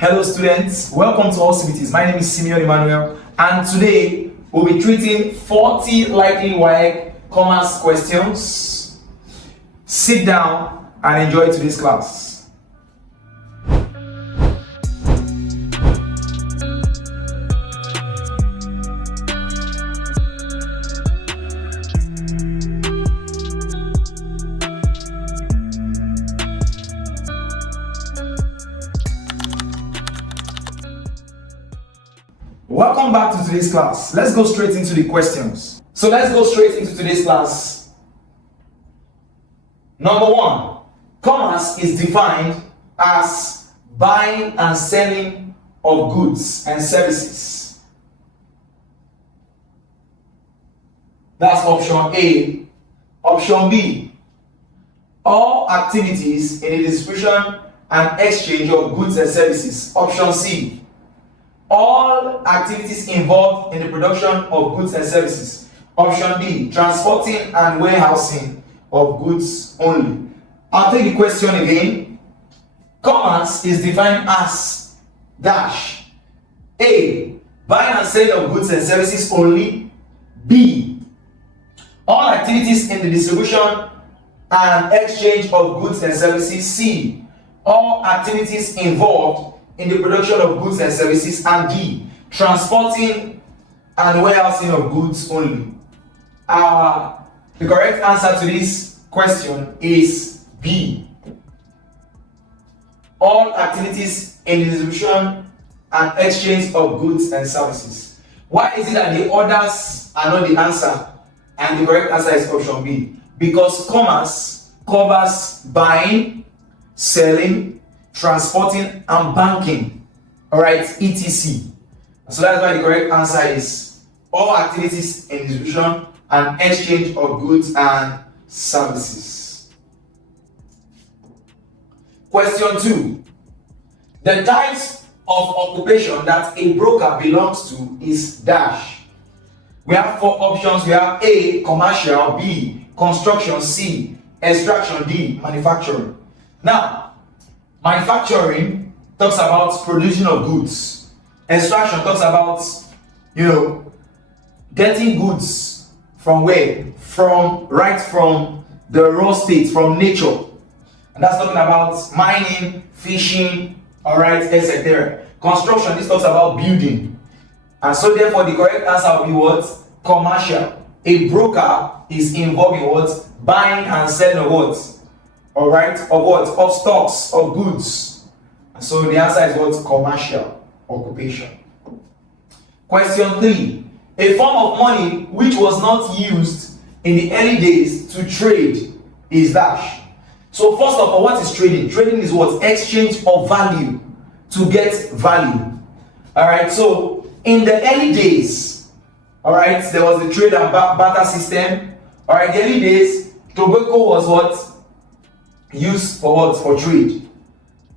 Hello students, welcome to AllCBTs. My name is Simeon Emmanuel, and today we'll be treating 40 likely WAEC commerce questions. Sit down and enjoy today's class. Welcome back to today's class. Let's go straight into the questions. So let's go straight into today's class. Number one, commerce is defined as buying and selling of goods and services. That's option A. Option B, all activities in the distribution and exchange of goods and services. Option C, all activities involved in the production of goods and services. Option D, transporting and warehousing of goods only. I'll take the question again. Commerce is defined as dash A, buying and selling of goods and services only. B, all activities in the distribution and exchange of goods and services. C, all activities involved in the production of goods and services. And D, transporting and warehousing of goods only. The correct answer to this question is B, all activities in the distribution and exchange of goods and services. Why is it that the others are not the answer and the correct answer is option B? Because commerce covers buying, selling, transporting, and banking, all right, etc. So that's why the correct answer is all activities in distribution and exchange of goods and services. Question 2. The types of occupation that a broker belongs to is dash. We have 4 options. We have A, commercial; B, construction; C, extraction; D, manufacturing. Now, manufacturing talks about production of goods. Extraction talks about, getting goods from where? From the raw state, from nature. And that's talking about mining, fishing, alright, etc. Construction, this talks about building. And so therefore the correct answer will be what? Commercial. A broker is involved in what? Buying and selling of what? Alright, of what? Of stocks, of goods. And so the answer is what? Commercial occupation. Question 3. A form of money which was not used in the early days to trade is dash. So first of all, what is trading? Trading is what? Exchange of value to get value. Alright, so in the early days, alright, there was the trade and barter system. Alright, the early days, tobacco was what? Used for what? For trade.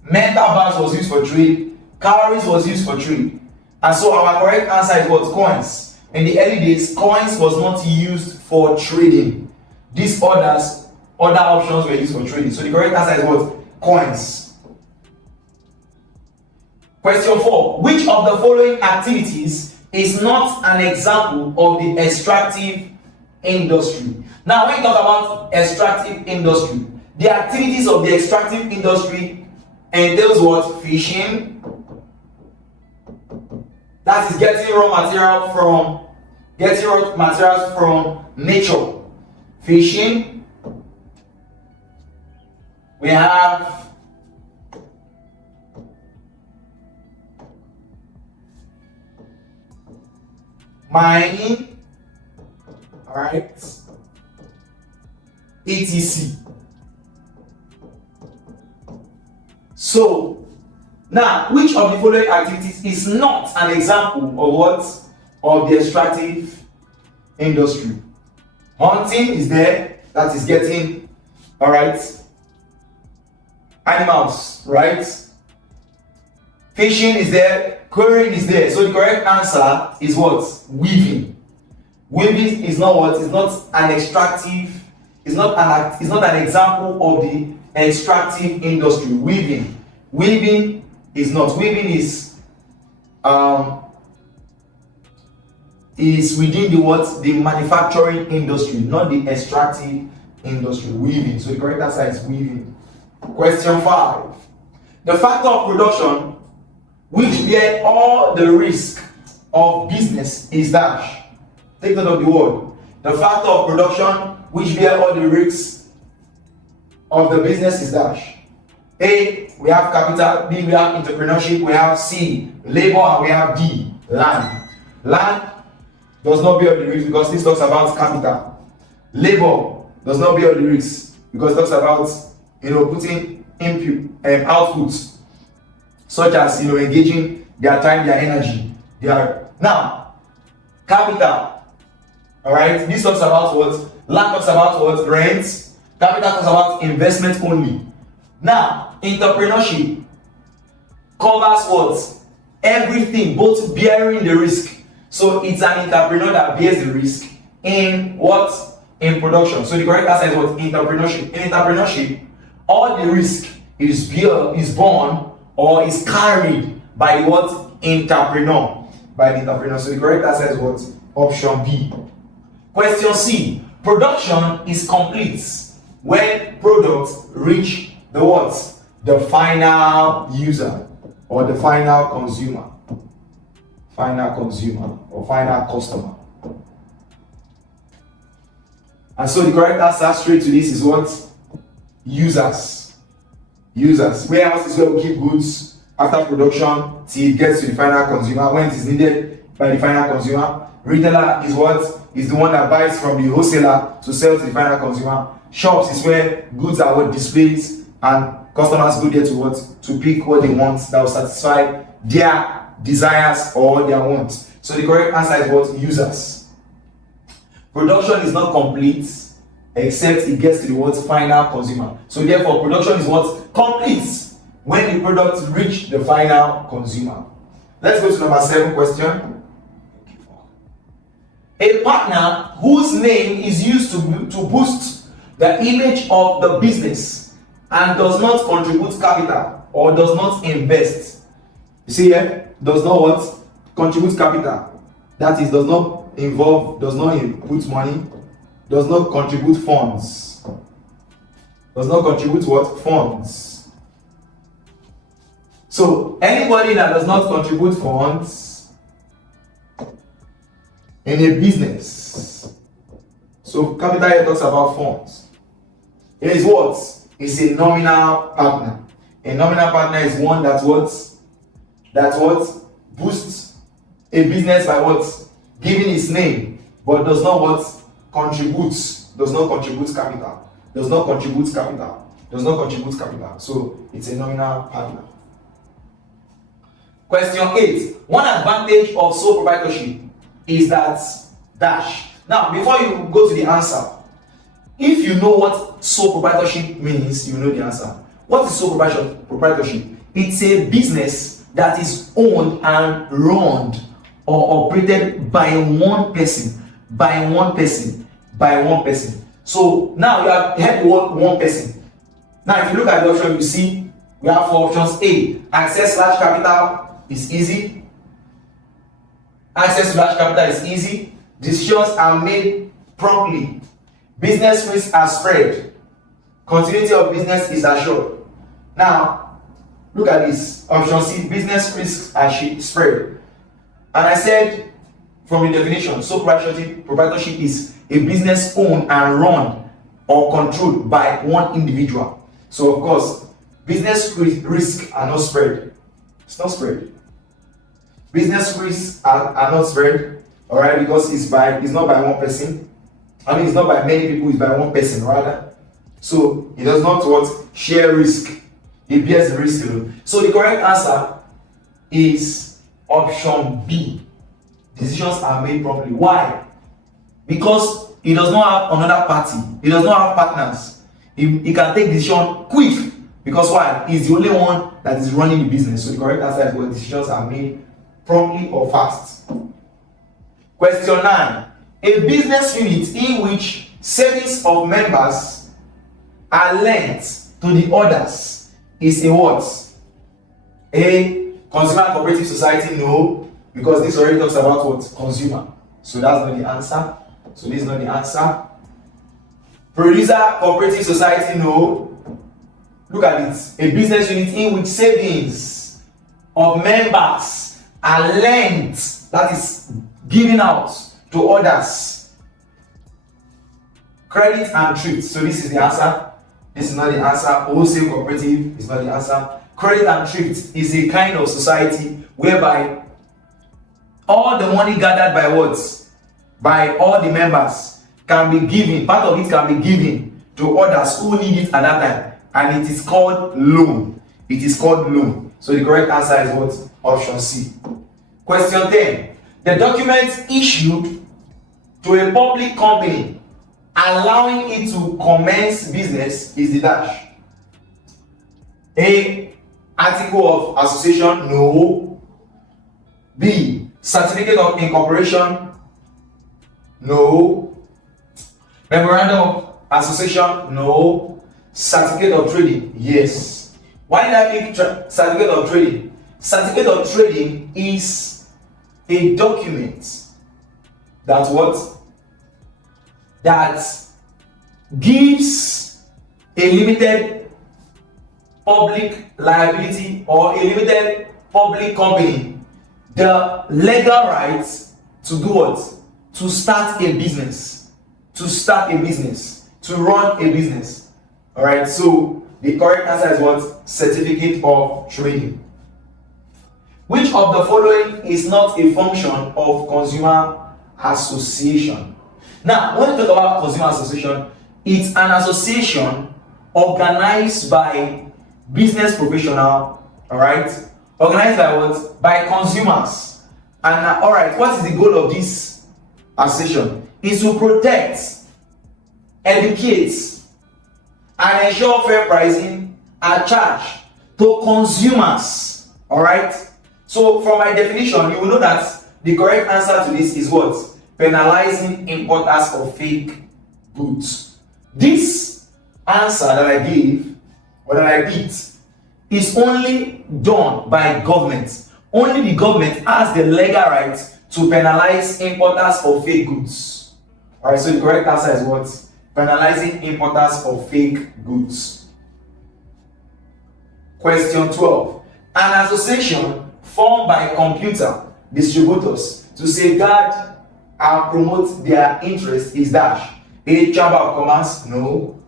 Metal bars was used for trade. Calories was used for trade. And so our correct answer is what? Coins. In the early days, coins was not used for trading. These other options were used for trading. So the correct answer is what? Coins. Question 4. Which of the following activities is not an example of the extractive industry? Now, when you talk about extractive industry, the activities of the extractive industry entails what? Fishing. That is getting raw materials from nature. Fishing. We have mining. Alright. etc. So, now, which of the following activities is not an example of what? Of the extractive industry? Hunting is there, that is getting, alright, animals, right? Fishing is there, quarrying is there. So the correct answer is what? Weaving. Weaving is not what? It's not an extractive, it's not an example of the extractive industry. Weaving is not. Weaving is within the what? The manufacturing industry, not the extractive industry. Weaving. So the correct answer is weaving. Question 5. The factor of production which bear all the risk of business is dash. Take note of the word. The factor of production which bear all the risks of the business is dash. A, we have capital. B, we have entrepreneurship. We have C, labor. And we have D, land. Land does not bear the risk because this talks about capital. Labor does not bear the risk because it talks about putting outputs such as engaging their time, their energy. Now capital. All right. This talks about what? Land talks about what? Rent. Capital talks about investment only. Now entrepreneurship covers what? Everything, both bearing the risk. So it's an entrepreneur that bears the risk in what? In production. So the correct answer is what? Entrepreneurship. In entrepreneurship, all the risk is borne or is carried by the what? Entrepreneur. By the entrepreneur. So the correct answer is what? Option B. Question C. Production is complete when products reach the what? The final user or the final consumer. Final consumer or final customer. And so the correct answer straight to this is what? Users. Users. Warehouse is where we keep goods after production till it gets to the final consumer when it is needed by the final consumer. Retailer is what? Is the one that buys from the wholesaler to sell to the final consumer. Shops is where goods are what? Displayed and customers go there to what? To pick what they want that will satisfy their desires or their wants. So the correct answer is what? Users. Production is not complete except it gets to the what? Final consumer. So therefore production is what? Complete when the products reach the final consumer. Let's go to number 7 question. A partner whose name is used to boost the image of the business and does not contribute capital or does not invest. You see here? Does not what? Contribute capital. That is, does not involve, does not input money, does not contribute funds. Does not contribute what? Funds. So anybody that does not contribute funds in a business. So capital here talks about funds. It is what? It's a nominal partner. A nominal partner is one that boosts a business by what? Giving its name, but does not what? Contributes. Does not contribute capital. Does not contribute capital. Does not contribute capital. So it's a nominal partner. Question 8. One advantage of sole proprietorship is that dash. Now, before you go to the answer, if you know what sole proprietorship means, you know the answer. What is sole proprietorship? It's a business that is owned and run or operated by one person. By one person. By one person. So now you have heard the word one person. Now, if you look at the option, you see we have 4 options. A. Access large capital is easy. Access to large capital is easy. Decisions are made promptly. Business risks are spread. Continuity of business is assured. Now, look at this. Option C, business risks are spread. And I said from the definition, sole proprietorship is a business owned and run or controlled by one individual. So of course, business risks are not spread. It's not spread. Business risks are not spread, alright, because it's not by one person. I mean, it's not by many people, it's by one person rather. So it does not what? Share risk. It bears the risk alone. So the correct answer is option B. Decisions are made properly. Why? Because it does not have another party. It does not have partners. It can take decision quick. Because why? He's the only one that is running the business. So the correct answer is what? Decisions are made promptly or fast. Question 9. A business unit in which savings of members are lent to the others is a what? A. Consumer cooperative society, no, because this already talks about what? Consumer. So that's not the answer. So this is not the answer. Producer cooperative society, no. Look at it. A business unit in which savings of members are lent, that is given out to others. Credit and thrift. So this is the answer. This is not the answer. Wholesale cooperative is not the answer. Credit and thrift is a kind of society whereby all the money gathered by what? By all the members can be given, part of it can be given to others who need it at that time, and it is called loan. It is called loan. So the correct answer is what? Option C. Question 10. The document issued to a public company allowing it to commence business is the dash. A. Article of association, no. B. Certificate of incorporation, no. Memorandum of association, no. Certificate of trading, yes. Why did I pick certificate of trading? Certificate of trading is a document that what? That gives a limited public liability or a limited public company the legal rights to do what? To start a business. To start a business. To run a business. Alright, so the correct answer is what? Certificate of trading. Which of the following is not a function of consumer association? Now, when we talk about consumer association, it's an association organized by business professionals, alright? Organized by what? By consumers. And alright, what is the goal of this association? Is to protect, educate, and ensure fair pricing and charge to consumers. Alright? So from my definition, you will know that the correct answer to this is what? Penalizing importers of fake goods. This answer that I gave, or that I picked, is only done by government. Only the government has the legal right to penalize importers of fake goods. Alright, so the correct answer is what? Penalizing importers of fake goods. Question 12. An association formed by computer distributors to safeguard and promote their interest is dash. A. Chamber of Commerce, no.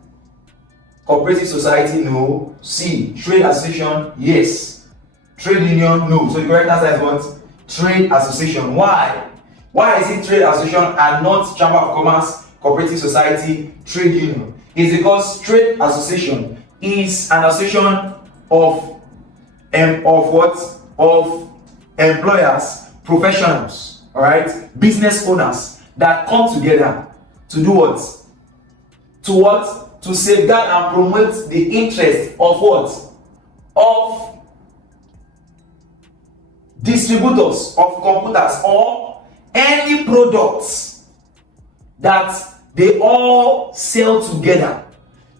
Cooperative society, no. C. Trade association, yes. Trade union, no. So the correct answer is what? Trade association. Why? Why is it trade association and not Chamber of Commerce, cooperative society, trade union? It's because trade association is an association of what? Of employers, professionals, all right, business owners that come together to do what? To what? To safeguard and promote the interest of what? Of distributors of computers or any products that they all sell together.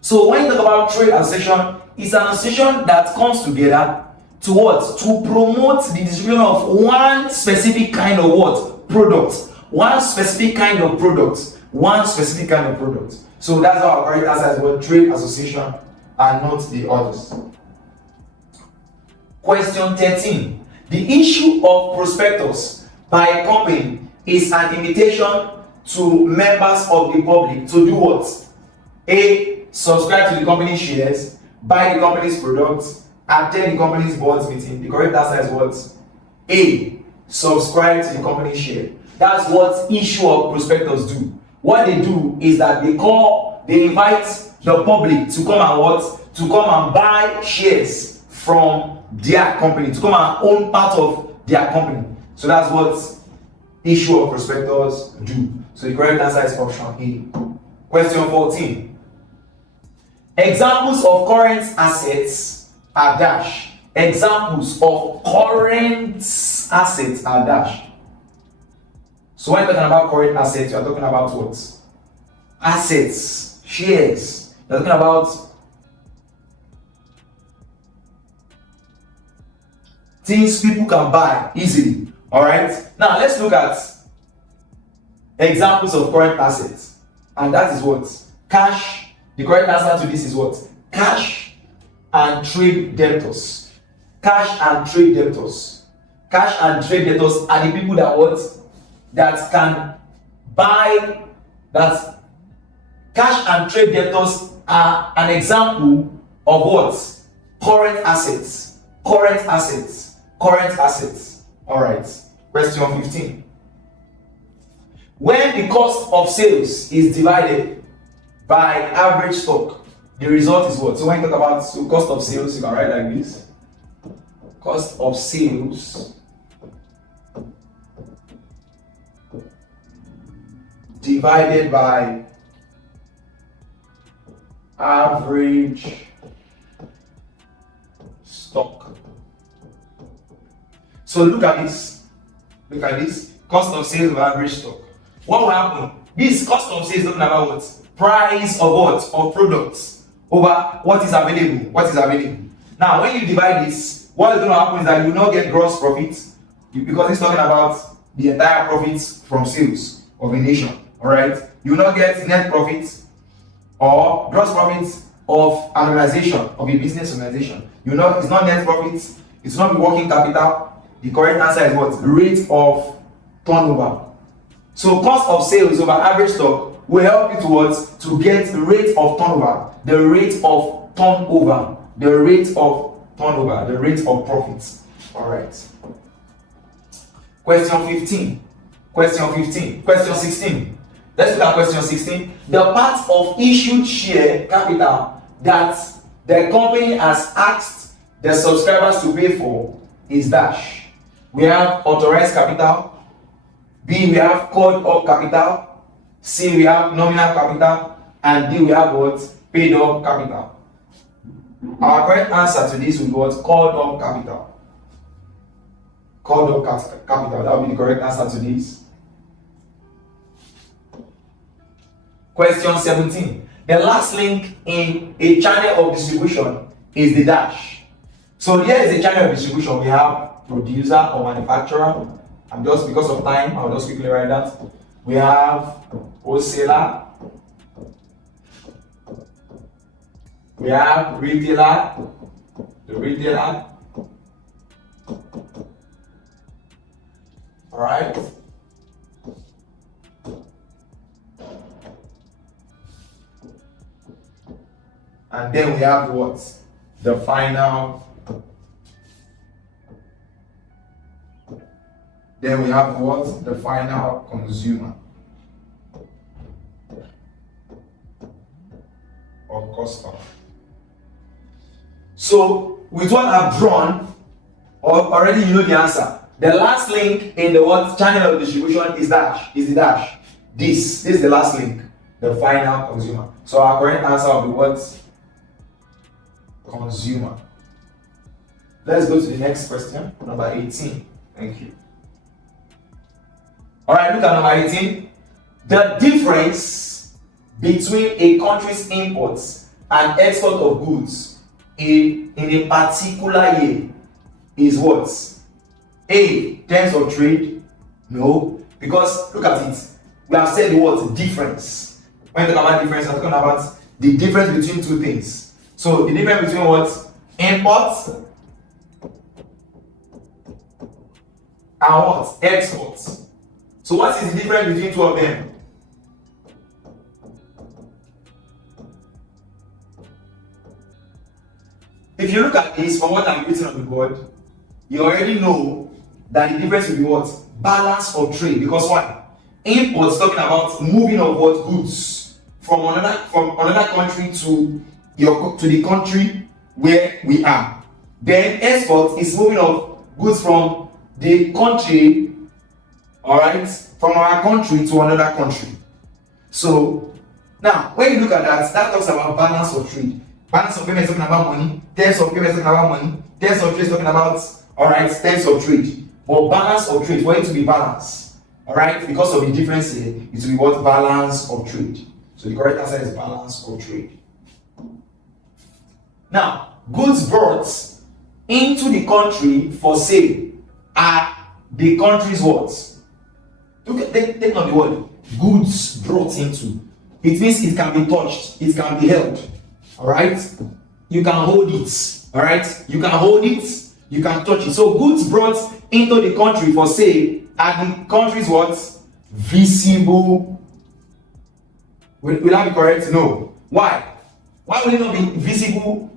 So when you talk about trade association, it's an association that comes together to what? To promote the distribution of one specific kind of what? Product. One specific kind of product. One specific kind of product. So that's how our correct answer is what? Trade association and not the others. Question 13. The issue of prospectus by a company is an invitation to members of the public to do what? A. Subscribe to the company's shares, buy the company's products, attend the company's board meeting. The correct answer is what? A. Subscribe to the company's share. That's what issue of prospectus do. What they do is that they invite the public to come and what? To come and buy shares from their company, to come and own part of their company. So that's what issue of prospectus do. So the correct answer is option A. Question 14. Examples of current assets are dash. Examples of current assets are dash. So when you're talking about current assets, you're talking about what? Assets, shares. You're talking about things people can buy easily. All right. Now let's look at examples of current assets, and that is what? Cash. The correct answer to this is what? Cash and trade debtors. Cash and trade debtors. Cash and trade debtors are the people that what? That can buy. That cash and trade debtors are an example of what? Current assets. Current assets. Current assets. All right. Question 15. When the cost of sales is divided by average stock, the result is what? So when you talk about cost of sales, you can write like this. Cost of sales divided by average stock. So look at this. Look at this. Cost of sales of average stock. What will happen? This cost of sales is talking about what? Price of what? Of products over what is available. What is available. Now, when you divide this, what is going to happen is that you will not get gross profit because it's talking about the entire profits from sales of a nation. Alright? You will not get net profits or gross profits of an organization, of a business organization. You know, it's not net profits, it's not working capital. The correct answer is what? Rate of turnover. So cost of sales over average stock will help you towards to get rate of turnover, the rate of turnover, the rate of turnover, the rate of profits. All right. Question 15. Question 15. Question 16. Let's look at question 16. The part of issued share capital that the company has asked the subscribers to pay for is dash. We have authorized capital. B, we have called up capital. C, we have nominal capital. And D, we have what? Paid up capital. Our correct answer to this will be what? Called up capital. Called up capital. That will be the correct answer to this. Question 17. The last link in a channel of distribution is the dash. So here is a channel of distribution. We have producer or manufacturer. And just because of time, I'll just quickly write that. We have wholesaler. We have retailer. The retailer. Alright. And then we have what? The final. Then we have what? The final consumer or customer. So with what I've drawn, already you know the answer. The last link in the what channel of distribution is dash, is the dash. This is the last link, the final consumer. So our correct answer will be what? Consumer. Let's go to the next question, number 18. Thank you. Alright, look at number 18. The difference between a country's imports and export of goods in a particular year is what? A, terms of trade? No, because look at it. We have said the word difference. When we talk about difference, we're talking about the difference between two things. So the difference between what? Imports and what? Exports. So what is the difference between two of them? If you look at this from what I'm written on the board, you already know that the difference will be what? Balance of trade. Because what? Imports talking about moving of what? Goods from another country to the country where we are. Then export is moving of goods from the country, alright, from our country to another country. So now when you look at that, that talks about balance of trade. Balance of payment is talking about money, terms of payment is talking about money, terms of trade is talking about terms of trade. But balance of trade, for it to be balanced, alright, because of the difference here, it will be what? Balance of trade. So the correct answer is balance of trade. Now, goods brought into the country for sale are the country's what? Take note of the word goods brought into. It means it can be touched, it can be held. Alright? You can hold it. Alright? You can hold it, you can touch it. So goods brought into the country for sale are the country's what? Visible. Will that be correct? No. Why? Why will it not be visible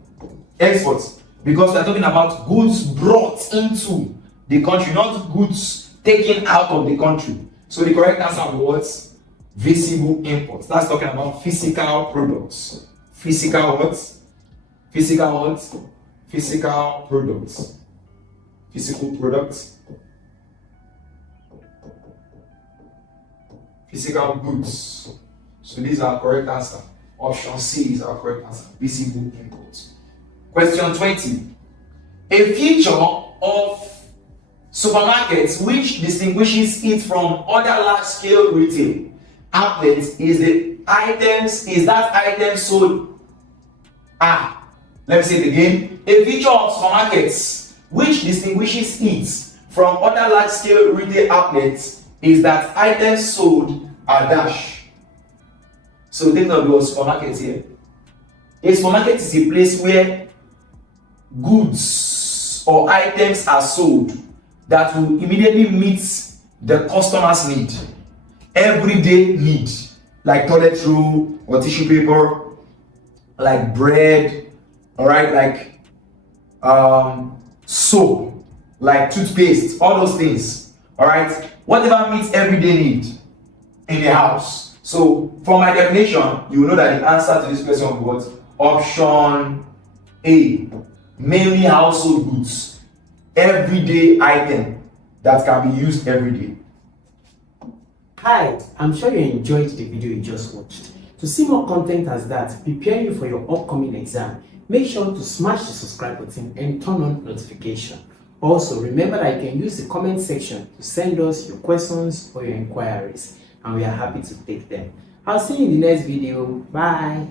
exports? Because we are talking about goods brought into the country, not goods taken out of the country. So the correct answer will be what? Visible imports. That's talking about physical products. Physical what? Physical what? Physical products. Physical products. Physical goods. So these are correct answer. Option C is our correct answer. Visible imports. Question 20. A feature of supermarkets which distinguishes it from other large-scale retail outlets is that item sold. Let me say it again. A feature of supermarkets which distinguishes it from other large-scale retail outlets is that items sold are dash. So take note of the supermarket here. A supermarket is a place where goods or items are sold that will immediately meet the customer's need, everyday need, like toilet roll or tissue paper, like bread, alright, like soap, like toothpaste, all those things, alright, whatever meets everyday need in the house. So for my definition, you will know that the answer to this question was option A, mainly household goods, everyday item that can be used every day. Hi, I'm sure you enjoyed the video you just watched. To see more content as that, prepare you for your upcoming exam, make sure to smash the subscribe button and turn on notification. Also, remember that you can use the comment section to send us your questions or your inquiries, and we are happy to take them. I'll see you in the next video. Bye.